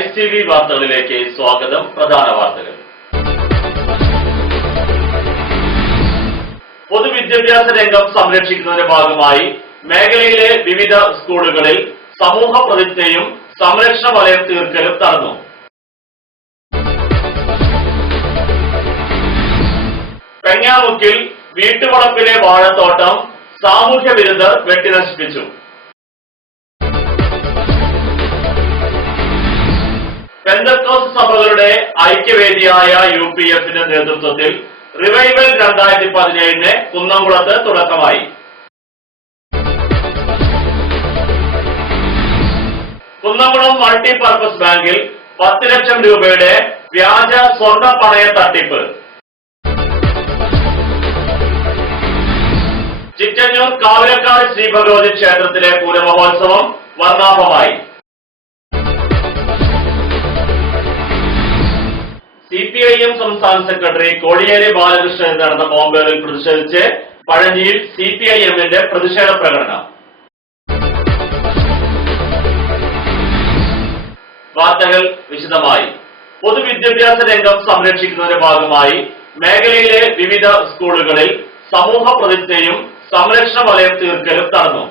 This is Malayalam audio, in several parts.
നൈസ് ടിവി വാർത്തകളിലേക്ക് സ്വാഗതം. പ്രധാന വാർത്തകൾ. പൊതുവിദ്യാഭ്യാസ രംഗം സംരക്ഷിക്കുന്നതിന്റെ ഭാഗമായി മേഖലയിലെ വിവിധ സ്കൂളുകളിൽ സമൂഹ പ്രതിജ്ഞയും സംരക്ഷണ വലയം തീർക്കലും നടന്നു. പെങ്ങാമുക്കിൽ വീട്ടുവളപ്പിലെ വാഴത്തോട്ടം സാമൂഹ്യ വിരുദ്ധർ വെട്ടിനശിപ്പിച്ചു. പെന്തക്കോസ്ത് സഭകളുടെ ഐക്യവേദിയായ UPFന്റെ നേതൃത്വത്തിൽ റിവൈവൽ 2017 കുന്നംകുളത്ത് തുടക്കമായി. കുന്നംകുളം മൾട്ടിപർപ്പസ് ബാങ്കിൽ 10 ലക്ഷം രൂപയുടെ വ്യാജ സ്വർണ്ണ പണയ തട്ടിപ്പ്. ചിറ്റഞ്ഞൂർ കാവിലക്കാട് ശ്രീ ഭഗവതി ക്ഷേത്രത്തിലെ പൂരമഹോത്സവം വർണ്ണാഭമായി. CPIM സംസ്ഥാന സെക്രട്ടറി കോടിയേരി ബാലകൃഷ്ണൻ നടന്ന ബോംബേറിൽ പ്രതിഷേധിച്ച് പഴഞ്ഞിയിൽ CPIMന്റെ പ്രതിഷേധ പ്രകടനം. വാർത്തകൾ വിശദമായി. പൊതുവിദ്യാഭ്യാസ രംഗം സംരക്ഷിക്കുന്നതിന്റെ ഭാഗമായി മേഖലയിലെ വിവിധ സ്കൂളുകളിൽ സമൂഹ പ്രതിജ്ഞയും സംരക്ഷണ വലയം തീർക്കലും നടന്നു.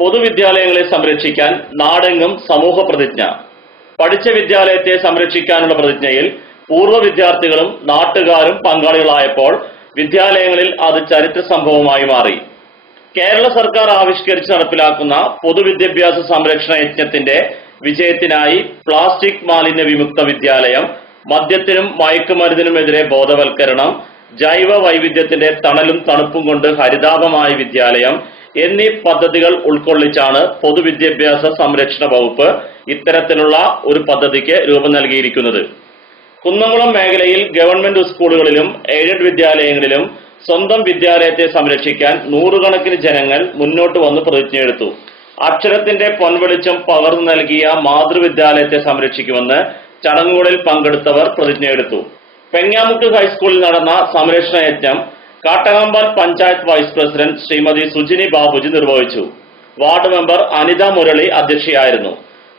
പൊതുവിദ്യാലയങ്ങളെ സംരക്ഷിക്കാൻ നാടെങ്ങും സമൂഹ പ്രതിജ്ഞ. പഠിച്ച വിദ്യാലയത്തെ സംരക്ഷിക്കാനുള്ള പ്രതിജ്ഞയിൽ പൂർവ്വ വിദ്യാർത്ഥികളും നാട്ടുകാരും പങ്കാളികളായപ്പോൾ വിദ്യാലയങ്ങളിൽ അത് ചരിത്ര സംഭവമായി മാറി. കേരള സർക്കാർ ആവിഷ്കരിച്ച് നടപ്പിലാക്കുന്ന പൊതുവിദ്യാഭ്യാസ സംരക്ഷണ യജ്ഞത്തിന്റെ വിജയത്തിനായി പ്ലാസ്റ്റിക് മാലിന്യ വിമുക്ത വിദ്യാലയം, മദ്യത്തിനും മയക്കുമരുന്നിനുമെതിരെ ബോധവൽക്കരണം, ജൈവ വൈവിധ്യത്തിന്റെ തണലും തണുപ്പും കൊണ്ട് ഹരിതാഭമായ വിദ്യാലയം എന്നീ പദ്ധതികൾ ഉൾക്കൊള്ളിച്ചാണ് പൊതുവിദ്യാഭ്യാസ സംരക്ഷണ വകുപ്പ് ഇത്തരത്തിലുള്ള ഒരു പദ്ധതിക്ക് രൂപം നൽകിയിരിക്കുന്നത്. കുന്നംകുളം മേഖലയിൽ ഗവൺമെന്റ് സ്കൂളുകളിലും എയ്ഡഡ് വിദ്യാലയങ്ങളിലും സ്വന്തം വിദ്യാലയത്തെ സംരക്ഷിക്കാൻ നൂറുകണക്കിന് ജനങ്ങൾ മുന്നോട്ട് വന്ന് പ്രതിജ്ഞയെടുത്തു. അക്ഷരത്തിന്റെ പൊൻവെളിച്ചം പകർന്നു നൽകിയ മാതൃവിദ്യാലയത്തെ സംരക്ഷിക്കുമെന്ന് ചടങ്ങുകളിൽ പങ്കെടുത്തവർ പ്രതിജ്ഞയെടുത്തു. പെങ്ങാമുക്ക് ഹൈസ്കൂളിൽ നടന്ന സംരക്ഷണ യജ്ഞം കാട്ടകമ്പാൽ പഞ്ചായത്ത് വൈസ് പ്രസിഡന്റ് ശ്രീമതി സുജിനി ബാബുജി നിർവഹിച്ചു. വാർഡ് മെമ്പർ അനിത മുരളി അധ്യക്ഷയായിരുന്നു.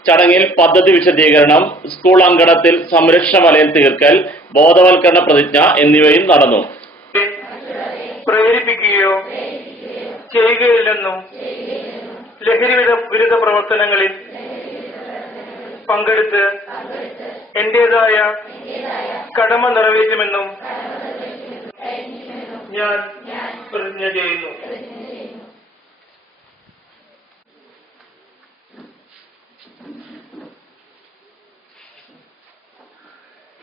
ചടങ്ങിൽ പദ്ധതി വിശദീകരണം, സ്കൂൾ അങ്കണത്തിൽ സംരക്ഷണ വലയം തീർക്കൽ, ബോധവൽക്കരണ പ്രതിജ്ഞ എന്നിവയും നടന്നു. പ്രേരിപ്പിക്കുകയോ ചെയ്യുകയില്ലെന്നും ലഹരി വിരുദ്ധ പ്രവർത്തനങ്ങളിൽ പങ്കെടുത്ത് എന്റേതായ കടമ നിറവേറ്റുമെന്നും ഞാൻ പ്രതിജ്ഞ ചെയ്യുന്നു.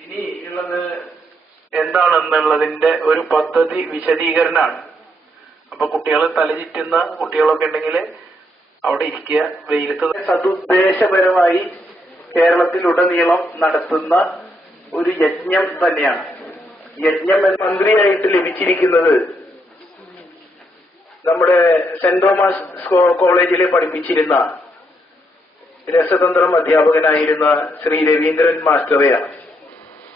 ഇനി ഉള്ളത് എന്താണെന്നുള്ളതിന്റെ ഒരു പദ്ധതി വിശദീകരണമാണ്. അപ്പൊ കുട്ടികൾ തലചുറ്റുന്ന കുട്ടികളൊക്കെ ഉണ്ടെങ്കിൽ അവിടെ ഇരിക്കുക, വെയിലത്ത്. സതുദ്ദേശപരമായി കേരളത്തിലുടനീളം നടത്തുന്ന ഒരു യജ്ഞം തന്നെയാണ്. യജ്ഞം മന്ത്രിയായിട്ട് ലഭിച്ചിരിക്കുന്നത് നമ്മുടെ സെന്റ് തോമസ് കോളേജിൽ പഠിപ്പിച്ചിരുന്ന രസതന്ത്രം അധ്യാപകനായിരുന്ന ശ്രീ രവീന്ദ്രൻ മാസ്റ്ററെയാണ്.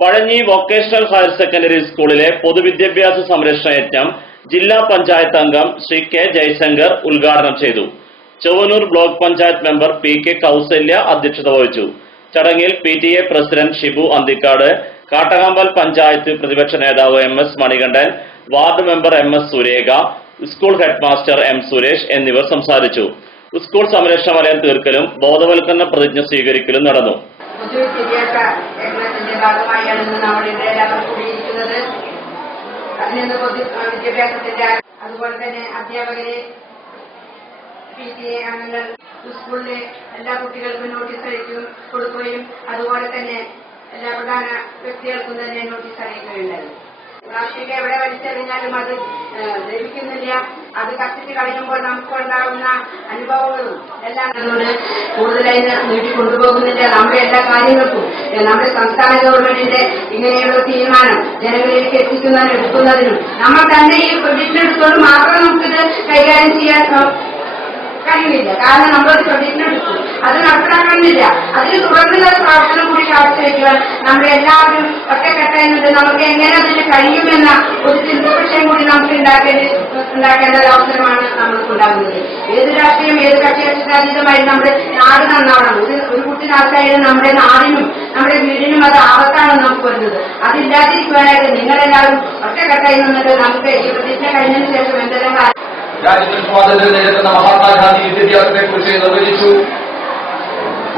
പഴഞ്ഞി വൊക്കേഷണൽ ഹയർ സെക്കൻഡറി സ്കൂളിലെ പൊതുവിദ്യാഭ്യാസ സംരക്ഷണ യജ്ഞം ജില്ലാ പഞ്ചായത്ത് അംഗം ശ്രീ K. ജയശങ്കർ ഉദ്ഘാടനം ചെയ്തു. Chowwanur block panchayat member PK. Kausalya അധ്യക്ഷത വഹിച്ചു. ചടങ്ങിൽ PTA പ്രസിഡന്റ് ഷിബു അന്തിക്കാട്, കാട്ടകമ്പാൽ പഞ്ചായത്ത് പ്രതിപക്ഷ നേതാവ് MS Manikandan, ward member MS Surekha, school head master M. Suresh എന്നിവർ സംസാരിച്ചു. സ്കൂൾ സംരക്ഷണ വലയം തീർക്കലും ബോധവൽക്കരണ പ്രതിജ്ഞ സ്വീകരിക്കലും നടന്നു. പൊതുവിദ്യാഭ്യാസ യജ്ഞത്തിന്റെ ഭാഗമായാണ് നമ്മളിവിടെ എല്ലാവരും കൂടിയിരിക്കുന്നത്. അതിന് പൊതുവിദ്യാഭ്യാസത്തിന്റെ അതുപോലെ തന്നെ അധ്യാപകരെ, PTA അംഗങ്ങൾ സ്കൂളിലെ എല്ലാ കുട്ടികൾക്കും നോട്ടീസ് അയക്കും കൊടുക്കുകയും അതുപോലെ തന്നെ എല്ലാ പ്രധാന വ്യക്തികൾക്കും തന്നെ നോട്ടീസ് അറിയിക്കുകയുണ്ടായി. പ്ലാസ്റ്റിക് എവിടെ വലിച്ചെറിഞ്ഞാലും അത് ലഭിക്കുന്നില്ല. അത് കത്തിച്ച് കളയുമ്പോൾ നമുക്കുണ്ടാകുന്ന അനുഭവങ്ങളും എല്ലാം അതുകൊണ്ട് കൂടുതലായി നീട്ടിക്കൊണ്ടുപോകുന്നില്ല. നമ്മുടെ എല്ലാ കാര്യങ്ങൾക്കും നമ്മുടെ സംസ്ഥാന ഗവൺമെന്റിന്റെ ഇങ്ങനെയുള്ള തീരുമാനം ജനങ്ങളിലേക്ക് എടുക്കുന്നതിനും നമ്മൾ തന്നെ ഈ പ്രതിജ്ഞ എടുത്തോട് മാത്രം നമുക്കിത് കൈകാര്യം ചെയ്യാൻ കഴിയുന്നില്ല. കാരണം നമ്മളൊരു പ്രതിജ്ഞ എടുത്തു, അത് നടപ്പിലാക്കുന്നില്ല. അതിന് തുടർന്നുള്ള പ്രവർത്തനം കൂടി കാഴ്ചവെക്കുവാൻ നമ്മൾ എല്ലാവരും ഒറ്റക്കെട്ടായിരുന്നത് നമുക്ക് എങ്ങനെ അതിന് കഴിയുമെന്ന ഒരു ചിന്തപക്ഷം കൂടി നമുക്ക് ഉണ്ടാക്കേണ്ട ഒരു അവസരമാണ് നമ്മൾക്ക് ഉണ്ടാകുന്നത്. ഏത് രാഷ്ട്രീയം ഏത് കക്ഷിരാഷ്ട്രീയതീതമായി നമ്മുടെ നാട് നന്നാവണം. ഒരു കുട്ടിനാൾക്കായാലും നമ്മുടെ നാടിനും നമ്മുടെ വീടിനും അത് ആപത്താണെന്ന് നമുക്ക് വരുന്നത്. അതില്ലാതിരിക്കുവാനായിട്ട് നിങ്ങളെല്ലാവരും ഒറ്റക്കെട്ടായി നിന്നിട്ട് നമുക്ക് ഈ പ്രതിജ്ഞ കഴിഞ്ഞതിന് ശേഷം എന്തെല്ലാം രാജ്യത്തിന് സ്വാതന്ത്ര്യം നേടുന്ന മഹാത്മാഗാന്ധി വിദ്യാഭ്യാസത്തെ കുറിച്ച് നിർവചിച്ചു.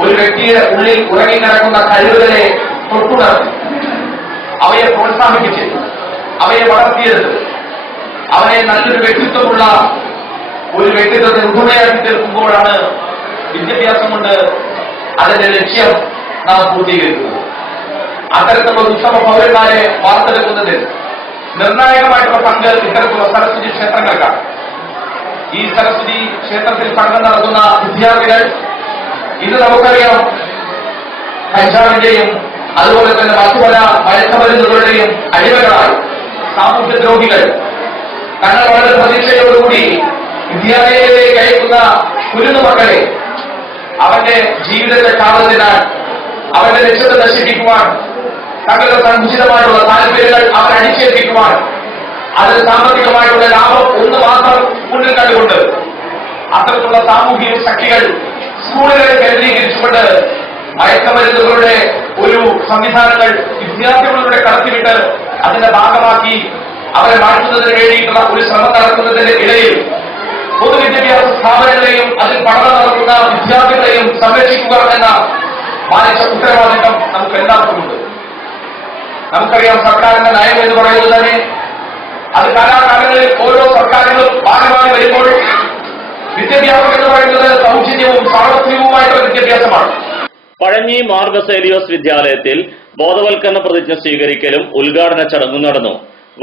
ഒരു വ്യക്തിയുടെ ഉള്ളിൽ ഉറങ്ങിക്കിടക്കുന്ന കഴിവുകളെ തൊട്ടുണർത്തി അവയെ പ്രോത്സാഹിപ്പിച്ച് അവയെ വളർത്തിയെടുത്ത് അവനെ നല്ലൊരു വ്യക്തിത്വമുള്ള ഒരു വ്യക്തിത്വത്തെ ഉദുമയാക്കി തീർക്കുമ്പോഴാണ് വിദ്യാഭ്യാസം കൊണ്ട് അതിന്റെ ലക്ഷ്യം നാം പൂർത്തീകരിക്കുന്നത്. അത്തരത്തിലുള്ള ഉത്തമ പൗരന്മാരെ വാർത്തെടുക്കുന്നതിൽ നിർണായകമായിട്ടുള്ള പങ്ക് ഇത്തരത്തിലുള്ള സരസ്വതി ക്ഷേത്രങ്ങൾക്കാണ്. ഈ സരസ്വതി ക്ഷേത്രത്തിൽ പഠനം നടത്തുന്ന വിദ്യാർത്ഥികൾ ഇത് നമുക്കറിയാം കഞ്ചാവിന്റെയും അതുപോലെ തന്നെ മറ്റു പല മയക്കുമരുന്നുകളുടെയും അടിമകളായി സാമൂഹ്യദ്രോഹികൾ തങ്ങൾ വളരെ പ്രതീക്ഷയോടുകൂടി വിദ്യാലയത്തിലേക്ക് അയക്കുന്ന കുരുന്നു മക്കളെ അവന്റെ ജീവിതത്തെ കാത്തുനിന്നാൽ അവന്റെ ലക്ഷ്യത്തെ നശിപ്പിക്കുവാൻ തങ്ങളുടെ സങ്കുചിതമായിട്ടുള്ള താല്പര്യങ്ങൾ അവൻ അടിച്ചേൽപ്പിക്കുവാൻ അതിന് സാമ്പത്തികമായിട്ടുള്ള ലാഭം ഒന്ന് മാത്രം മുന്നിൽ കണ്ടുകൊണ്ട് അത്തരത്തിലുള്ള സാമൂഹിക ശക്തികൾ സ്കൂളുകളെ കേന്ദ്രീകരിച്ചുകൊണ്ട് മയക്കമരുന്നുകളുടെ ഒരു സംവിധാനങ്ങൾ വിദ്യാർത്ഥികളിലൂടെ കടത്തിവിട്ട് അതിന്റെ ഭാഗമാക്കി അവരെ മാറ്റുന്നതിന് വേണ്ടിയിട്ടുള്ള ഒരു ശ്രമം നടത്തുന്നതിന്റെ ഇടയിൽ പൊതുവിദ്യാഭ്യാസ സ്ഥാപനങ്ങളെയും അതിൽ പഠനം നടത്തുന്ന വിദ്യാർത്ഥികളെയും സംരക്ഷിക്കുക എന്ന മാനിച്ച ഉത്തരവാദിത്തം നമുക്ക് എല്ലാവർക്കുമുണ്ട്. നമുക്കറിയാം സർക്കാരിന്റെ നയം എന്ന് പറയുന്നത് തന്നെ അത് കാലാകാലങ്ങളിൽ ഓരോ സർക്കാരുകളും ഭാഗമായി വരുമ്പോൾ വിദ്യാഭ്യാസം എന്ന് പറയുന്നത് സൗജന്യവും സാർവത്രികവുമായിട്ടുള്ള വിദ്യാഭ്യാസമാണ്. പഴഞ്ഞി മാർ ബസേലിയോസ് വിദ്യാലയത്തിൽ ബോധവൽക്കരണ പ്രതിജ്ഞ സ്വീകരിക്കലും ഉദ്ഘാടന ചടങ്ങും നടന്നു.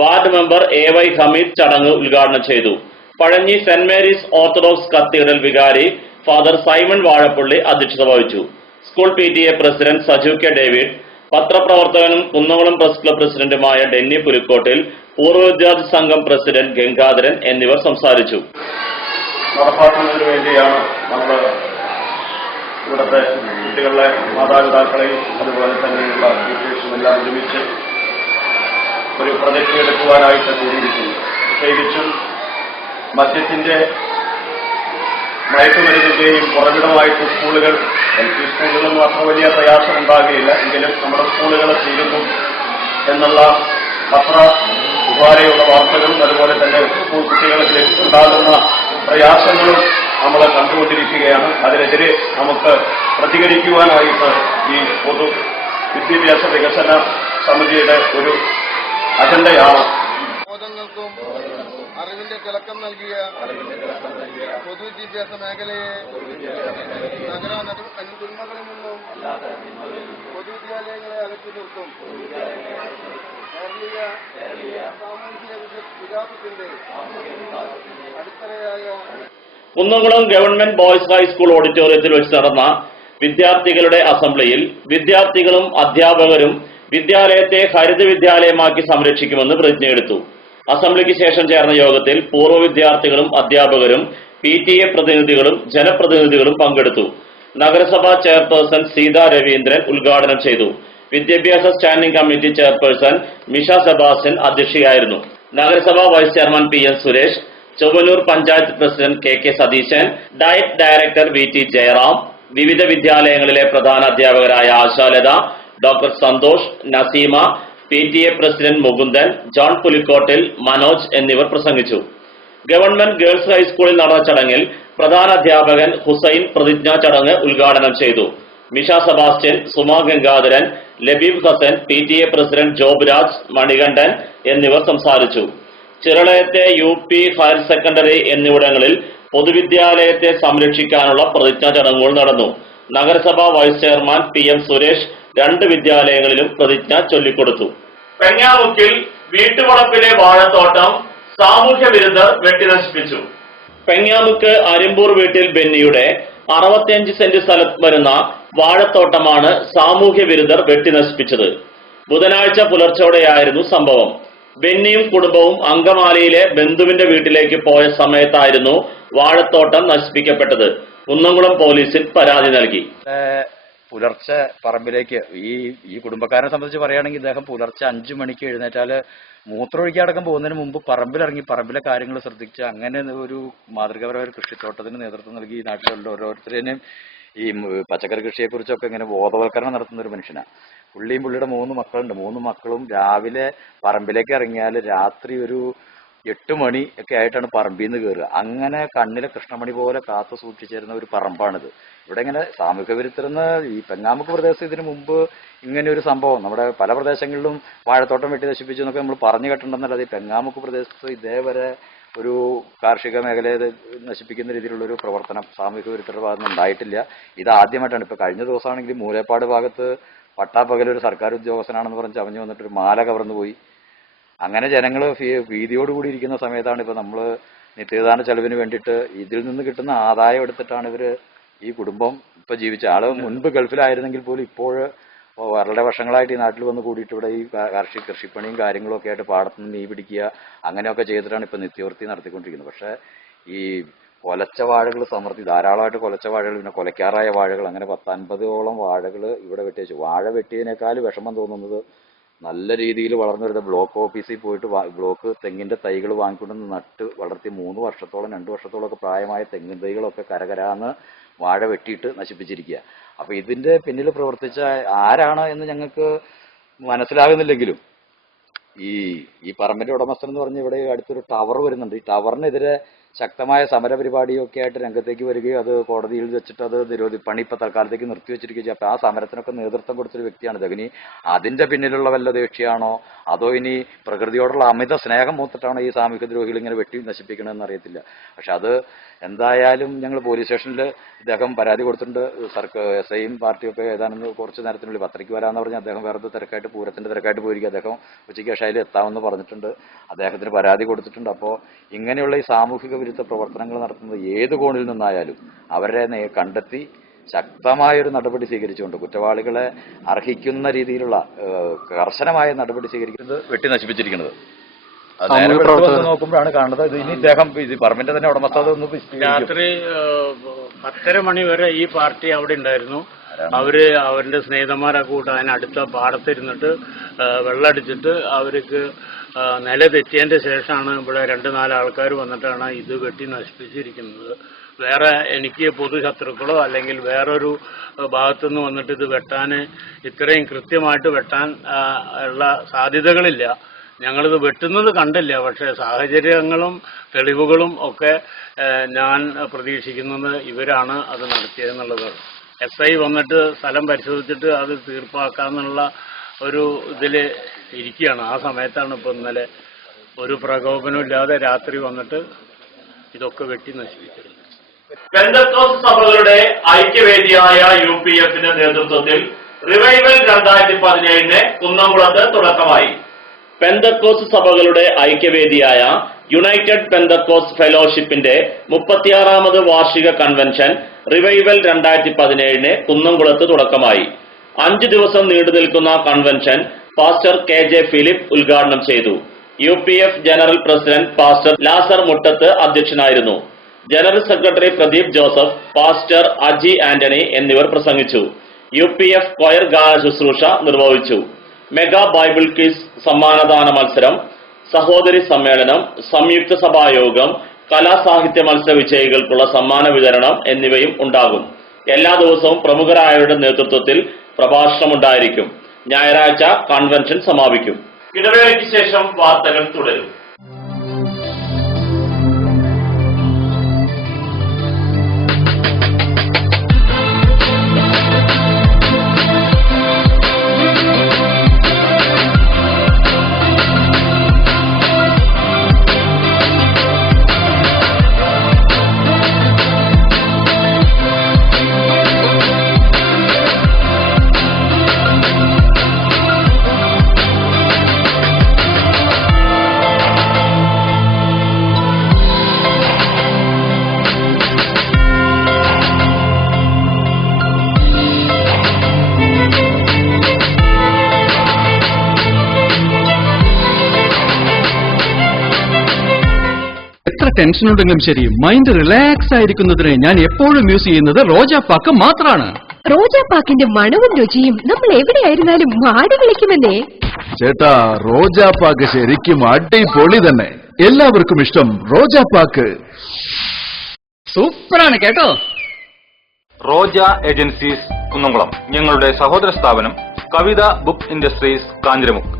വാർഡ് മെമ്പർ AY ഹമീദ് ചടങ്ങ് ഉദ്ഘാടനം ചെയ്തു. Pazhanji saint Mary's orthodox cathedral വികാരി ഫാദർ സൈമൺ വാഴപ്പള്ളി അധ്യക്ഷത വഹിച്ചു. School PTA president Saju K David, പത്രപ്രവർത്തകനും കുന്നംകുളം പ്രസ് ക്ലബ് പ്രസിഡന്റുമായ ഡെന്നി പുലിക്കോട്ടിൽ, പൂർവ്വ വിദ്യാർത്ഥി സംഘം പ്രസിഡന്റ് ഗംഗാധരൻ എന്നിവർ സംസാരിച്ചു. നടപ്പാക്കുന്നതിന് വേണ്ടിയാണ് നമ്മൾ ഇവിടുത്തെ കുട്ടികളുടെ മാതാപിതാക്കളെയും അതുപോലെ തന്നെയുള്ള ടീച്ചേഴ്സുമെല്ലാം ഒരുമിച്ച് ഒരു പ്രൊജക്ട് എടുക്കുവാനായിട്ട് കൂടിയിരിക്കുന്നു. പ്രത്യേകിച്ചും മദ്യത്തിന്റെ മയക്കുമരുന്നിന്റെയും പുറകിടമായിട്ട് സ്കൂളുകൾ LP സ്കൂളുകളൊന്നും അത്ര വലിയ പ്രയാസം ഉണ്ടാകുകയില്ല. എങ്കിലും നമ്മുടെ സ്കൂളുകൾ തീരുന്നു എന്നുള്ള പത്ര ദുബാരയുള്ള വാർത്തകളും അതുപോലെ തന്നെ സ്കൂൾ കുട്ടികൾക്ക് ഉണ്ടാകുന്ന പ്രയാസങ്ങളും നമ്മൾ കണ്ടുകൊണ്ടിരിക്കുകയാണ്. അതിനെതിരെ നമുക്ക് പ്രതികരിക്കുവാനായിട്ട് ഈ പൊതു വിദ്യാഭ്യാസ വികസന സമിതിയുടെ ഒരു അജണ്ടയാണ്. ബോധങ്ങൾക്കും അറിവിന്റെ തിളക്കം നൽകിയ പൊതുവിദ്യാഭ്യാസ മേഖലയെ നന്മകളിൽ നിന്നും പൊതുവിദ്യാലയങ്ങളെ അകറ്റി നിർത്തും. കേരളീയ സാമൂഹിക വികാസത്തിന്റെ അടിത്തറയായ കുന്നംകുളം ഗവൺമെന്റ് ബോയ്സ് ഹൈസ്കൂൾ ഓഡിറ്റോറിയത്തിൽ വെച്ച് നടന്ന വിദ്യാർത്ഥികളുടെ അസംബ്ലിയിൽ വിദ്യാർത്ഥികളും അധ്യാപകരും വിദ്യാലയത്തെ ഹരിത വിദ്യാലയമാക്കി സംരക്ഷിക്കുമെന്ന് പ്രതിജ്ഞയെടുത്തു. അസംബ്ലിക്ക് ശേഷം ചേർന്ന യോഗത്തിൽ പൂർവ്വ വിദ്യാർത്ഥികളും അധ്യാപകരും PTA പ്രതിനിധികളും ജനപ്രതിനിധികളും പങ്കെടുത്തു. നഗരസഭാ ചെയർപേഴ്സൺ സീതാ രവീന്ദ്രൻ ഉദ്ഘാടനം ചെയ്തു. വിദ്യാഭ്യാസ standing committee chairperson Misha Sebastian അധ്യക്ഷയായിരുന്നു. നഗരസഭാ vice chairman PN Suresh, Chowwanur panchayat president KK Satheesan, DIET director VT Jayaram, വിവിധ വിദ്യാലയങ്ങളിലെ പ്രധാന അധ്യാപകരായ Ashalatha, doctor Santhosh, Naseema, PTA president Mukundan, John Pulikottil, Manoj എന്നിവർ പ്രസംഗിച്ചു. ഗവൺമെന്റ് ഗേൾസ് ഹൈസ്കൂളിൽ നടന്ന ചടങ്ങിൽ പ്രധാന അധ്യാപകൻ ഹുസൈൻ പ്രതിജ്ഞാ ചടങ്ങ് ഉദ്ഘാടനം ചെയ്തു. മിഷ സെബാസ്റ്റ്യൻ, സുമ ഗംഗാധരൻ, ലബീബ് ഹസൻ, PTA പ്രസിഡന്റ് ജോബ് രാജ്, മണികണ്ഠൻ എന്നിവർ സംസാരിച്ചു. ചിറളയത്തെ UP ഹയർ സെക്കൻഡറി എന്നിവിടങ്ങളിൽ പൊതുവിദ്യാലയത്തെ സംരക്ഷിക്കാനുള്ള പ്രതിജ്ഞാ ചടങ്ങുകൾ നടന്നു. നഗരസഭാ വൈസ് ചെയർമാൻ PM സുരേഷ് 2 വിദ്യാലയങ്ങളിലും പ്രതിജ്ഞ ചൊല്ലിക്കൊടുത്തു. പെങ്ങാമുക്കിൽ വീട്ടുവളപ്പിലെ വാഴത്തോട്ടം സാമൂഹ്യ വിരുദ്ധർ വെട്ടിനശിപ്പിച്ചു. പെങ്ങാമുക്ക് അരിമ്പൂർ വീട്ടിൽ ബെന്നിയുടെ 65 സെന്റ് സ്ഥലത്ത് വരുന്ന വാഴത്തോട്ടമാണ് സാമൂഹ്യ വിരുദ്ധർ വെട്ടിനശിപ്പിച്ചത്. ബുധനാഴ്ച പുലർച്ചോടെയായിരുന്നു സംഭവം. ബെന്നിയും കുടുംബവും അങ്കമാലിയിലെ ബന്ധുവിന്റെ വീട്ടിലേക്ക് പോയ സമയത്തായിരുന്നു വാഴത്തോട്ടം നശിപ്പിക്കപ്പെട്ടത്. കുന്നംകുളം പോലീസിൽ പരാതി നൽകി. കുന്നംകുളം പോലീസിൽ പരാതി നൽകി. പുലർച്ചെ പറമ്പിലേക്ക് ഈ കുടുംബക്കാരനെ സംബന്ധിച്ച് പറയുകയാണെങ്കിൽ ഇദ്ദേഹം പുലർച്ചെ 5 മണിക്ക് എഴുന്നേറ്റാൽ മൂത്രമൊഴിക്കാടക്കം പോകുന്നതിന് മുമ്പ് പറമ്പിലിറങ്ങി പറമ്പിലെ കാര്യങ്ങൾ ശ്രദ്ധിച്ച് അങ്ങനെ ഒരു മാതൃകാപരമായ കൃഷിത്തോട്ടത്തിന് നേതൃത്വം നൽകി ഈ നാട്ടിലുള്ള ഓരോരുത്തരേയും ഈ പച്ചക്കറി കൃഷിയെക്കുറിച്ചൊക്കെ ഇങ്ങനെ ബോധവൽക്കരണം നടത്തുന്ന ഒരു മനുഷ്യനാണ്. പുള്ളിയും പുള്ളിയുടെ 3 മക്കളുണ്ട്. 3 മക്കളും രാവിലെ പറമ്പിലേക്ക് ഇറങ്ങിയാൽ രാത്രി ഒരു 8 മണി ഒക്കെ ആയിട്ടാണ് പറമ്പിൽ നിന്ന് കയറുക. അങ്ങനെ കണ്ണിലെ കൃഷ്ണമണി പോലെ കാത്തു സൂക്ഷിച്ചിരുന്ന ഒരു പറമ്പാണിത്. ഇവിടെ ഇങ്ങനെ സാമൂഹ്യ വിരുദ്ധരെന്ന് ഈ പെങ്ങാമുക്ക് പ്രദേശത്ത് ഇതിനു മുമ്പ് ഇങ്ങനെ ഒരു സംഭവം നമ്മുടെ പല പ്രദേശങ്ങളിലും വാഴത്തോട്ടം വെട്ടി നശിപ്പിച്ചു എന്നൊക്കെ നമ്മൾ പറഞ്ഞു കേട്ടിട്ടുണ്ടെന്നല്ലാതെ ഈ പെങ്ങാമുക്ക് പ്രദേശത്ത് ഇതേവരെ ഒരു കാർഷിക മേഖലയെ നശിപ്പിക്കുന്ന രീതിയിലുള്ള ഒരു പ്രവർത്തനം സാമൂഹ്യ വിരുദ്ധരുടെ ഭാഗത്ത് ഉണ്ടായിട്ടില്ല. ഇത് ആദ്യമായിട്ടാണ്. ഇപ്പൊ കഴിഞ്ഞ ദിവസമാണെങ്കിൽ മൂലേപ്പാട് ഭാഗത്ത് പട്ടാപ്പകലൊരു സർക്കാർ ഉദ്യോഗസ്ഥനാണെന്ന് പറഞ്ഞ് ചവഞ്ഞു വന്നിട്ടൊരു മാല കവർന്നു പോയി. അങ്ങനെ ജനങ്ങൾ ഭീതിയോടുകൂടി ഇരിക്കുന്ന സമയത്താണ് ഇപ്പൊ നമ്മൾ നിത്യദാന ചെലവിന് വേണ്ടിയിട്ട് ഇതിൽ നിന്ന് കിട്ടുന്ന ആദായം എടുത്തിട്ടാണ് ഇവര് ഈ കുടുംബം ഇപ്പൊ ജീവിച്ച ആള് മുൻപ് ഗൾഫിലായിരുന്നെങ്കിൽ പോലും ഇപ്പോൾ വളരെ വർഷങ്ങളായിട്ട് ഈ നാട്ടിൽ വന്ന് കൂടിയിട്ട് ഇവിടെ ഈ കൃഷിപ്പണിയും കാര്യങ്ങളും ഒക്കെ ആയിട്ട് പാടത്തുനിന്ന് മീൻ പിടിക്കുക അങ്ങനെയൊക്കെ ചെയ്തിട്ടാണ് ഇപ്പൊ നിത്യവൃത്തി നടത്തിക്കൊണ്ടിരിക്കുന്നത്. പക്ഷെ ഈ കൊലച്ച വാഴകൾ ധാരാളമായിട്ട് കൊലച്ച വാഴകൾ, പിന്നെ കൊലയ്ക്കാറായ വാഴകൾ, അങ്ങനെ 10-50ഓളം വാഴകൾ ഇവിടെ വെട്ടിവെച്ചു. വാഴ വെട്ടിയതിനേക്കാൾ വിഷമം തോന്നുന്നത് നല്ല രീതിയിൽ വളർന്നു വരുന്ന ബ്ലോക്ക് ഓഫീസിൽ പോയിട്ട് ബ്ലോക്ക് തെങ്ങിന്റെ തൈകൾ വാങ്ങിക്കൊണ്ടുവന്ന് നട്ട് വളർത്തി 3 വർഷത്തോളം 2 വർഷത്തോളം ഒക്കെ പ്രായമായ തെങ്ങിൻ തൈകളൊക്കെ കരകരാന്ന് വാഴ വെട്ടിയിട്ട് നശിപ്പിച്ചിരിക്കുക. അപ്പൊ ഇതിന്റെ പിന്നിൽ പ്രവർത്തിച്ച ആരാണ് എന്ന് ഞങ്ങൾക്ക് മനസ്സിലാകുന്നില്ലെങ്കിലും ഈ പറമ്പിന്റെ ഉടമസ്ഥൻ എന്ന് പറഞ്ഞ ഇവിടെ അടുത്തൊരു ടവർ വരുന്നുണ്ട്. ഈ ടവറിനെതിരെ ശക്തമായ സമരപരിപാടിയൊക്കെ ആയിട്ട് രംഗത്തേക്ക് വരികയും അത് കോടതിയിൽ വെച്ചിട്ട് അത് പണി ഇപ്പൊ തൽക്കാലത്തേക്ക് നിർത്തിവെച്ചിരിക്കുകയും അപ്പൊ ആ സമരത്തിനൊക്കെ നേതൃത്വം കൊടുത്തൊരു വ്യക്തിയാണ് ഇദ്ദേഹം. ഇനി അതിന്റെ പിന്നിലുള്ള വല്ല ദേഷ്യമാണോ അതോ ഇനി പ്രകൃതിയോടുള്ള അമിത സ്നേഹം മൂത്തിട്ടാണോ ഈ സാമൂഹ്യ ദ്രോഹികൾ ഇങ്ങനെ വെട്ടി നശിപ്പിക്കണമെന്ന് അറിയത്തില്ല. പക്ഷെ അത് എന്തായാലും ഞങ്ങൾ പോലീസ് സ്റ്റേഷനിൽ ഇദ്ദേഹം പരാതി കൊടുത്തിട്ടുണ്ട്. SIയും പാർട്ടിയൊക്കെ ഏതാനും കുറച്ച് നേരത്തിനുള്ളിൽ 10:00 വരാമെന്ന് പറഞ്ഞ് അദ്ദേഹം വേറെ തിരക്കായിട്ട് പൂരത്തിന്റെ തിരക്കായിട്ട് പോയിരിക്കും. അദ്ദേഹം ഉച്ചയ്ക്ക് ശേഷം എത്താമെന്ന് പറഞ്ഞിട്ടുണ്ട്. അദ്ദേഹത്തിന് പരാതി കൊടുത്തിട്ടുണ്ട്. അപ്പോൾ ഇങ്ങനെയുള്ള ഈ സാമൂഹിക വിരുദ്ധ പ്രവർത്തനങ്ങൾ നടത്തുന്നത് ഏത് കോണിൽ നിന്നായാലും അവരെ കണ്ടെത്തി ശക്തമായൊരു നടപടി സ്വീകരിച്ചുകൊണ്ട് കുറ്റവാളികളെ അർഹിക്കുന്ന രീതിയിലുള്ള കർശനമായ നടപടി സ്വീകരിക്കുന്നത് വെട്ടി നശിപ്പിച്ചിരിക്കുന്നത്. നോക്കുമ്പോഴാണ് കാണുന്നത് ഇനി ഇദ്ദേഹം പറമ്പിന്റെ തന്നെ ഉടമസ്ഥ രാത്രി 10:30 മണി വരെ ഈ പാർട്ടി അവിടെ ഉണ്ടായിരുന്നു. അവരുടെ സ്നേഹിതന്മാരൊക്കെ കൂട്ട് അതിനടുത്ത പാടത്തിരുന്നിട്ട് വെള്ളമടിച്ചിട്ട് അവർക്ക് നില തെറ്റിയതിന്റെ ശേഷമാണ് ഇവിടെ 2-4 ആൾക്കാർ വന്നിട്ടാണ് ഇത് വെട്ടി നശിപ്പിച്ചിരിക്കുന്നത്. വേറെ എനിക്ക് പൊതുശത്രുക്കളോ അല്ലെങ്കിൽ വേറൊരു ഭാഗത്തുനിന്ന് വന്നിട്ട് ഇത് വെട്ടാൻ ഇത്രയും കൃത്യമായിട്ട് വെട്ടാൻ ഉള്ള സാധ്യതകളില്ല. ഞങ്ങളിത് വെട്ടുന്നത് കണ്ടില്ല. പക്ഷേ സാഹചര്യങ്ങളും തെളിവുകളും ഒക്കെ ഞാൻ പ്രതീക്ഷിക്കുന്നത് ഇവരാണ് അത് നടത്തിയതെന്നുള്ളത്. SI വന്നിട്ട് സ്ഥലം പരിശോധിച്ചിട്ട് അത് തീർപ്പാക്കാന്നുള്ള ഒരു ഇതിൽ ഇരിക്കുകയാണ്. ആ സമയത്താണ് ഇപ്പോൾ ഇന്നലെ ഒരു പ്രകോപനവും ഇല്ലാതെ രാത്രി വന്നിട്ട് ഇതൊക്കെ വെട്ടി നശിപ്പിച്ചത്. പെന്തക്കോസ്ത് സഭകളുടെ ഐക്യവേദിയായ UPFന്റെ നേതൃത്വത്തിൽ റിവൈവൽ 2017 കുന്നംകുളത്ത് തുടക്കമായി. പെന്തക്കോസ്ത് സഭകളുടെ ഐക്യവേദിയായ യുണൈറ്റഡ് പെന്തക്കോസ്ത് ഫെലോഷിപ്പിന്റെ 36ാമത് വാർഷിക കൺവെൻഷൻ റിവൈവൽ 2017 കുന്നംകുളത്ത് തുടക്കമായി. 5 ദിവസം നീണ്ടു നിൽക്കുന്ന കൺവെൻഷൻ പാസ്റ്റർ KJ ഫിലിപ്പ് ഉദ്ഘാടനം ചെയ്തു. UPF ജനറൽ പ്രസിഡന്റ് പാസ്റ്റർ ലാസർ മുട്ടത്ത് അധ്യക്ഷനായിരുന്നു. General secretary Pradeep Joseph, pastor Aji Antony എന്നിവർ പ്രസംഗിച്ചു. UPF കൊയർ ഗാന ശുശ്രൂഷ നിർവഹിച്ചു. മെഗാ ബൈബിൾ ക്വിസ്, സമ്മാനദാന മത്സരം, സഹോദരി സമ്മേളനം, സംയുക്ത സഭായോഗം, കലാസാഹിത്യ മത്സര വിജയികൾക്കുള്ള സമ്മാന വിതരണം എന്നിവയും ഉണ്ടാകും. എല്ലാ ദിവസവും പ്രമുഖരായവരുടെ നേതൃത്വത്തിൽ പ്രഭാഷണമുണ്ടായിരിക്കും. ഞായറാഴ്ച കൺവെൻഷൻ സമാപിക്കും. ഇടവേളയ്ക്ക് ശേഷം വാർത്തകൾ തുടരും. ടെൻഷൻ ഉണ്ടെങ്കിലും ശരി, മൈൻഡ് റിലാക്സ് ആയിരിക്കുന്നതിന് ഞാൻ എപ്പോഴും യൂസ് ചെയ്യുന്നത് റോജാപ്പാക്ക് മാത്രമാണ്. റോജാപ്പാക്കിന്റെ മണവും രുചിയും നമ്മൾ എവിടെയായിരുന്നാലും മാടി വിളിക്കുമെന്നേ. ചേട്ടാ, റോജാപ്പാക്ക് ശരിക്കും അടിപൊളി തന്നെ. എല്ലാവർക്കും ഇഷ്ടം റോജാപ്പാക്ക്. സൂപ്പറാണ് കേട്ടോ. റോജ ഏജൻസീസ് കുന്നംകുളം, ഞങ്ങളുടെ സഹോദര സ്ഥാപനം Kavitha book industries Kanjiramukku.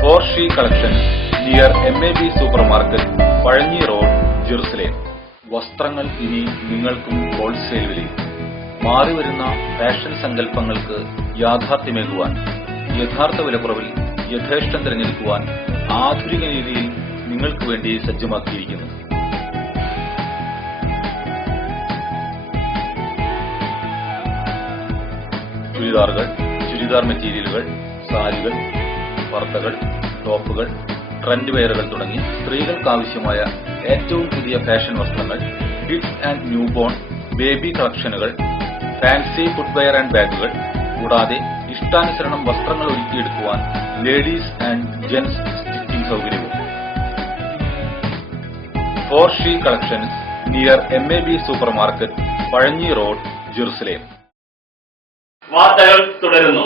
Forshe collection near MAB super market, Pazhanji road, Jerusalem. വസ്ത്രങ്ങൾ ഇനി നിങ്ങൾക്കും ഹോൾസെയിൽ വിലയിൽ. മാറിവരുന്ന ഫാഷൻ സങ്കല്പങ്ങൾക്ക് യാഥാർത്ഥ്യമേകുവാൻ, യഥാർത്ഥ വിലക്കുറവിൽ യഥേഷ്ടം തിരഞ്ഞെടുക്കുവാൻ ആധുനിക രീതിയിൽ നിങ്ങൾക്ക് വേണ്ടി സജ്ജമാക്കിയിരിക്കുന്നു. ചുരിദാറുകൾ, ചുരിദാർ മെറ്റീരിയലുകൾ, സാരികൾ, പർദ്ദകൾ, ടോപ്പുകൾ, ട്രെൻഡ് വെയറുകൾ തുടങ്ങി സ്ത്രീകൾക്കാവശ്യമായ ഏറ്റവും പുതിയ ഫാഷൻ വസ്ത്രങ്ങൾ, kids and new born, baby കളക്ഷനുകൾ, ഫാൻസി ഫുട്വെയർ ആൻഡ് ബാഗുകൾ, കൂടാതെ ഇഷ്ടാനുസരണം വസ്ത്രങ്ങൾ ഒരുക്കിയെടുക്കുവാൻ ലേഡീസ് ആൻഡ് ജെന്റ്സ് സ്റ്റിച്ചിങ് സൗകര്യവും. Forshe collections near MAB super market, Pazhanji road, Jerusalem. വാർത്തകൾ തുടരുന്നു.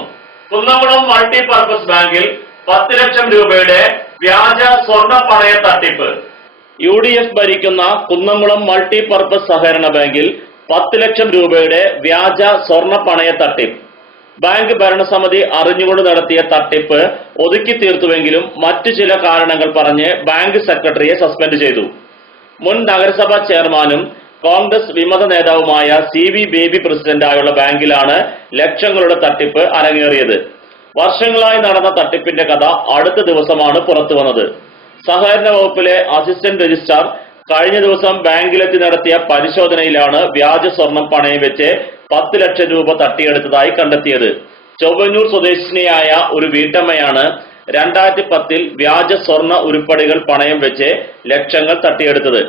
കുന്നംകുളം മൾട്ടിപർപ്പസ് ബാങ്കിൽ 10 ലക്ഷം രൂപയുടെ വ്യാജ സ്വർണ്ണ പണയ തട്ടിപ്പ്. UDF ഭരിക്കുന്ന കുന്നംകുളം മൾട്ടിപർപ്പസ് സഹകരണ ബാങ്കിൽ 10 ലക്ഷം രൂപയുടെ വ്യാജ സ്വർണ്ണ പണയ തട്ടിപ്പ്. ബാങ്ക് ഭരണസമിതി അറിഞ്ഞുകൊണ്ട് നടത്തിയ തട്ടിപ്പ് ഒതുക്കി തീർത്തുവെങ്കിലും മറ്റു ചില കാരണങ്ങൾ പറഞ്ഞ് ബാങ്ക് സെക്രട്ടറിയെ സസ്പെൻഡ് ചെയ്തു. മുൻ നഗരസഭാ ചെയർമാനും കോൺഗ്രസ് വിമത നേതാവുമായ CV ബേബി പ്രസിഡന്റായുള്ള ബാങ്കിലാണ് ലക്ഷങ്ങളുടെ തട്ടിപ്പ് അരങ്ങേറിയത്. വർഷങ്ങളായി നടന്ന തട്ടിപ്പിന്റെ കഥ അടുത്ത ദിവസമാണ് പുറത്തു വന്നത്. സഹകരണ വകുപ്പിലെ അസിസ്റ്റന്റ് രജിസ്ട്രാർ കഴിഞ്ഞ ദിവസം ബാങ്കിലെത്തി നടത്തിയ പരിശോധനയിലാണ് വ്യാജ സ്വർണം പണയം വെച്ച് 10 ലക്ഷം രൂപ തട്ടിയെടുത്തതായി കണ്ടെത്തിയത്. ചൊവ്വന്നൂർ സ്വദേശിനിയായ ഒരു വീട്ടമ്മയാണ് 2010 വ്യാജ സ്വർണ്ണ ഉരുപ്പടികൾ പണയം വെച്ച് ലക്ഷങ്ങൾ തട്ടിയെടുത്തത്.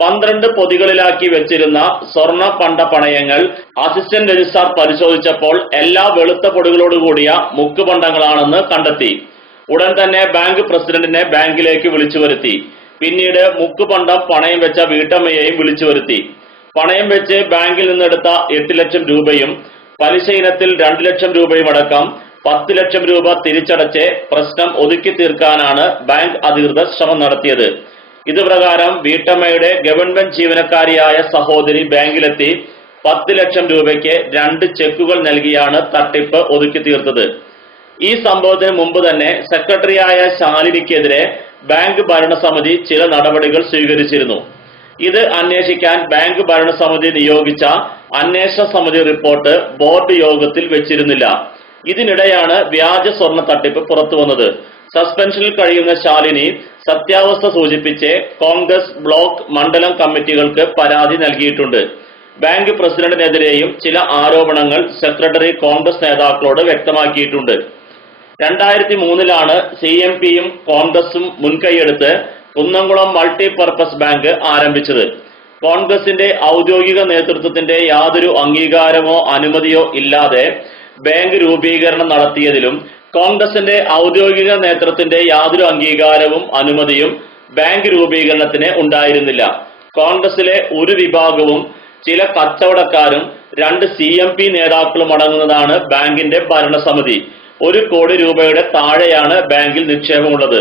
12 പൊതികളിലാക്കി വെച്ചിരുന്ന സ്വർണ്ണ പണ്ട പണയങ്ങൾ അസിസ്റ്റന്റ് രജിസ്ട്രാർ പരിശോധിച്ചപ്പോൾ എല്ലാ വെളുത്ത പൊടികളോടുകൂടിയ മുക്കുപണ്ടങ്ങളാണെന്ന് കണ്ടെത്തി. ഉടൻ തന്നെ ബാങ്ക് പ്രസിഡന്റിനെ ബാങ്കിലേക്ക് വിളിച്ചു വരുത്തി. പിന്നീട് മുക്കുപണ്ടം പണയം വെച്ച വീട്ടമ്മയെയും വിളിച്ചു വരുത്തി. പണയം വെച്ച് ബാങ്കിൽ നിന്നെടുത്ത 8 ലക്ഷം രൂപയും പലിശ ഇനത്തിൽ 2 ലക്ഷം രൂപയും അടക്കം 10 ലക്ഷം രൂപ തിരിച്ചടച്ച് പ്രശ്നം ഒതുക്കി തീർക്കാനാണ് ബാങ്ക് അധികൃതർ ശ്രമം നടത്തിയത്. ഇതുപ്രകാരം വീട്ടമ്മയുടെ ഗവൺമെന്റ് ജീവനക്കാരിയായ സഹോദരി ബാങ്കിലെത്തി 10 ലക്ഷം രൂപയ്ക്ക് 2 ചെക്കുകൾ നൽകിയാണ് തട്ടിപ്പ് ഒതുക്കി തീർത്തത്. ഈ സംഭവത്തിന് മുമ്പ് തന്നെ സെക്രട്ടറിയായ ശാലിനിക്കെതിരെ ബാങ്ക് ഭരണസമിതി ചില നടപടികൾ സ്വീകരിച്ചിരുന്നു. ഇത് അന്വേഷിക്കാൻ ബാങ്ക് ഭരണസമിതി നിയോഗിച്ച അന്വേഷണ സമിതി റിപ്പോർട്ട് ബോർഡ് യോഗത്തിൽ വെച്ചിരുന്നില്ല. ഇതിനിടെയാണ് വ്യാജ സ്വർണ്ണ തട്ടിപ്പ് പുറത്തുവന്നത്. സസ്പെൻഷനിൽ കഴിയുന്ന ശാലിനി സത്യാവസ്ഥ സൂചിപ്പിച്ച് കോൺഗ്രസ് ബ്ലോക്ക് മണ്ഡലം കമ്മിറ്റികൾക്ക് പരാതി നൽകിയിട്ടുണ്ട്. ബാങ്ക് പ്രസിഡന്റിനെതിരെയും ചില ആരോപണങ്ങൾ സെക്രട്ടറി കോൺഗ്രസ് നേതാക്കളോട് വ്യക്തമാക്കിയിട്ടുണ്ട്. 2003 CMPയും കോൺഗ്രസും മുൻകൈയെടുത്ത് കുന്നംകുളം മൾട്ടിപർപ്പസ് ബാങ്ക് ആരംഭിച്ചത്. കോൺഗ്രസിന്റെ ഔദ്യോഗിക നേതൃത്വത്തിന്റെ യാതൊരു അംഗീകാരമോ അനുമതിയോ ഇല്ലാതെ ബാങ്ക് രൂപീകരണം നടത്തിയതിലും കോൺഗ്രസിന്റെ ഔദ്യോഗിക നേതൃത്വത്തിന്റെ യാതൊരു അംഗീകാരവും അനുമതിയും ബാങ്ക് രൂപീകരണത്തിന് ഉണ്ടായിരുന്നില്ല. കോൺഗ്രസിലെ ഒരു വിഭാഗവും ചില കച്ചവടക്കാരും 2 CMP നേതാക്കളും അടങ്ങുന്നതാണ് ബാങ്കിന്റെ ഭരണസമിതി. 1 കോടി രൂപയുടെ താഴെയാണ് ബാങ്കിൽ നിക്ഷേപമുള്ളത്.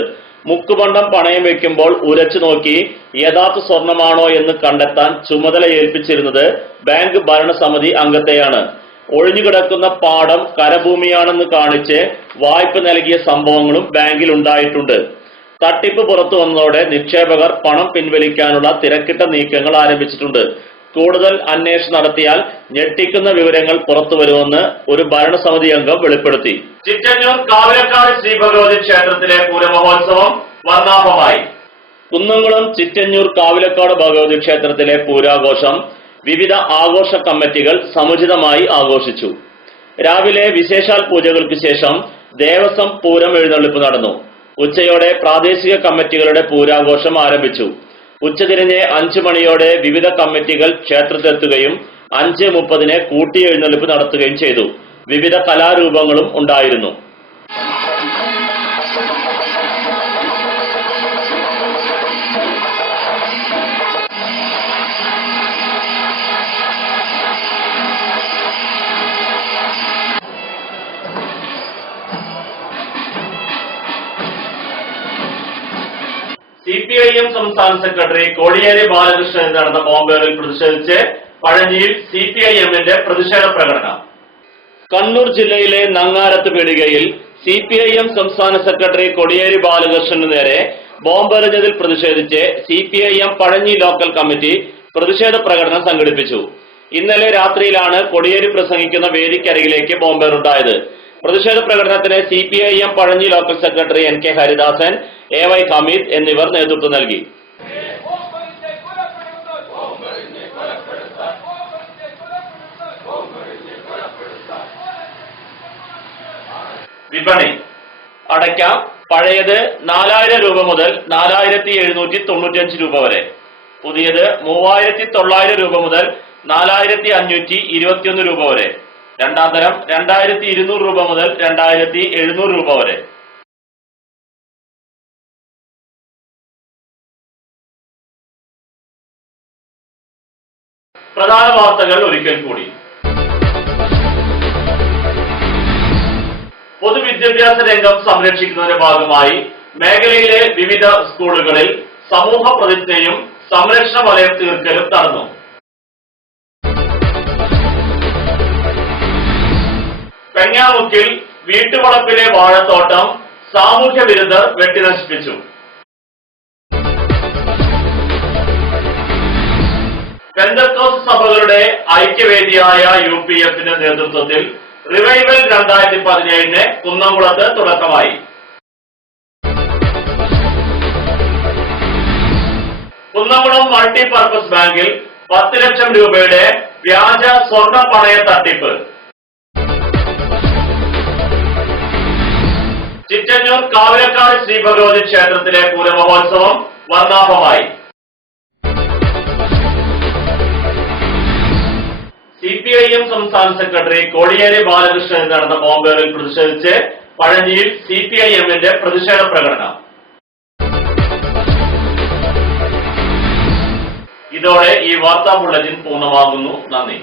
മുക്കുപണ്ടം പണയം വയ്ക്കുമ്പോൾ ഉരച്ചു നോക്കി യഥാർത്ഥ സ്വർണമാണോ എന്ന് കണ്ടെത്താൻ ചുമതല ഏൽപ്പിച്ചിരുന്നത് ബാങ്ക് ഭരണസമിതി അംഗത്തെയാണ്. ഒഴിഞ്ഞുകിടക്കുന്ന പാടം കരഭൂമിയാണെന്ന് കാണിച്ച് വായ്പ നൽകിയ സംഭവങ്ങളും ബാങ്കിൽ ഉണ്ടായിട്ടുണ്ട്. തട്ടിപ്പ് പുറത്തു വന്നതോടെ നിക്ഷേപകർ പണം പിൻവലിക്കാനുള്ള തിരക്കിട്ട നീക്കങ്ങൾ ആരംഭിച്ചിട്ടുണ്ട്. കൂടുതൽ അന്വേഷണം നടത്തിയാൽ ഞെട്ടിക്കുന്ന വിവരങ്ങൾ പുറത്തുവരുമെന്ന് ഒരു ഭരണസമിതി അംഗം വെളിപ്പെടുത്തി. ചിറ്റഞ്ഞൂർ കാവിലക്കാട് ശ്രീ ഭഗവതി ക്ഷേത്രത്തിലെ പൂരമഹോത്സവം വർണ്ണാഭമായി. കുന്നംകുളം ചിറ്റഞ്ഞൂർ കാവിലക്കാട് ഭഗവതി ക്ഷേത്രത്തിലെ പൂരാഘോഷം വിവിധ ആഘോഷ കമ്മിറ്റികൾ സമുചിതമായി ആഘോഷിച്ചു. രാവിലെ വിശേഷാൽ പൂജകൾക്ക് ശേഷം ദേവസ്വം പൂരം എഴുന്നള്ളിപ്പ് നടന്നു. ഉച്ചയോടെ പ്രാദേശിക കമ്മിറ്റികളുടെ പൂരാഘോഷം ആരംഭിച്ചു. ഉച്ചതിരിഞ്ഞ് 5 മണിയോടെ വിവിധ കമ്മിറ്റികൾ ക്ഷേത്രത്തിലെത്തുകയും 5:30 കൂട്ടി എഴുന്നള്ളിപ്പ് നടത്തുകയും ചെയ്തു. വിവിധ കലാരൂപങ്ങളും ഉണ്ടായിരുന്നു. സംസ്ഥാന സെക്രട്ടറി കോടിയേരി ബാലകൃഷ്ണൻ നടന്ന ബോംബേറിൽ പ്രതിഷേധിച്ച് പഴഞ്ഞിയിൽ CPIM-ന്റെ പ്രതിഷേധ പ്രകടനം. കണ്ണൂർ ജില്ലയിലെ നങ്ങാരത്ത് പീടികയിൽ CPIM സംസ്ഥാന സെക്രട്ടറി കോടിയേരി ബാലകൃഷ്ണന് നേരെ ബോംബെറിഞ്ഞതിൽ പ്രതിഷേധിച്ച് CPIM പഴഞ്ഞി ലോക്കൽ കമ്മിറ്റി പ്രതിഷേധ പ്രകടനം സംഘടിപ്പിച്ചു. ഇന്നലെ രാത്രിയിലാണ് കോടിയേരി പ്രസംഗിക്കുന്ന വേദിക്കരികിലേക്ക് ബോംബേറുണ്ടായത്. പ്രതിഷേധ പ്രകടനത്തിന് CPIM Pazhanji local secretary NK Haridasan, AY Hameed എന്നിവർ നേതൃത്വം നൽകി. വിപണി. അടയ്ക്ക പഴയത് 4000 രൂപ മുതൽ 4795 രൂപ വരെ, പുതിയത് 3900 രൂപ മുതൽ 4521 രൂപ വരെ, രണ്ടാം തരം 2200 രൂപ മുതൽ 2700 രൂപ വരെ. പ്രധാന വാർത്തകൾ ഒരിക്കൽ കൂടി. പൊതുവിദ്യാഭ്യാസ രംഗം സംരക്ഷിക്കുന്നതിന്റെ ഭാഗമായി മേഖലയിലെ വിവിധ സ്കൂളുകളിൽ സമൂഹ പ്രതിജ്ഞയും സംരക്ഷണ വലയം തീർക്കലും നടന്നു. പെങ്ങാമുക്കിൽ വീട്ടുവളപ്പിലെ വാഴത്തോട്ടം സാമൂഹ്യ വിരുദ്ധർ വെട്ടിനശിപ്പിച്ചു. പെന്തക്കോസ്ത് സഭകളുടെ ഐക്യവേദിയായ UPF-ന്റെ നേതൃത്വത്തിൽ റിവൈവൽ 2017 കുന്നംകുളത്ത് തുടക്കമായി. കുന്നംകുളം മൾട്ടിപർപ്പസ് ബാങ്കിൽ 10 ലക്ഷം രൂപയുടെ വ്യാജ സ്വർണ്ണ പണയ തട്ടിപ്പ്. ചിറ്റന്നൂർ കാവിലക്കാട് ശ്രീ ഭഗവതി ക്ഷേത്രത്തിലെ പൂരമഹോത്സവം വർണ്ണാഭമായി. CPIM സംസ്ഥാന സെക്രട്ടറി കോടിയേരി ബാലകൃഷ്ണൻ നടന്ന ബോംബേറിൽ പ്രതിഷേധിച്ച് പഴഞ്ഞിയിൽ CPIM-ന്റെ പ്രതിഷേധ പ്രകടനം. ഇതോടെ ഈ വാർത്താ ബുള്ളറ്റിൻ പൂർണ്ണമാകുന്നു. നന്ദി.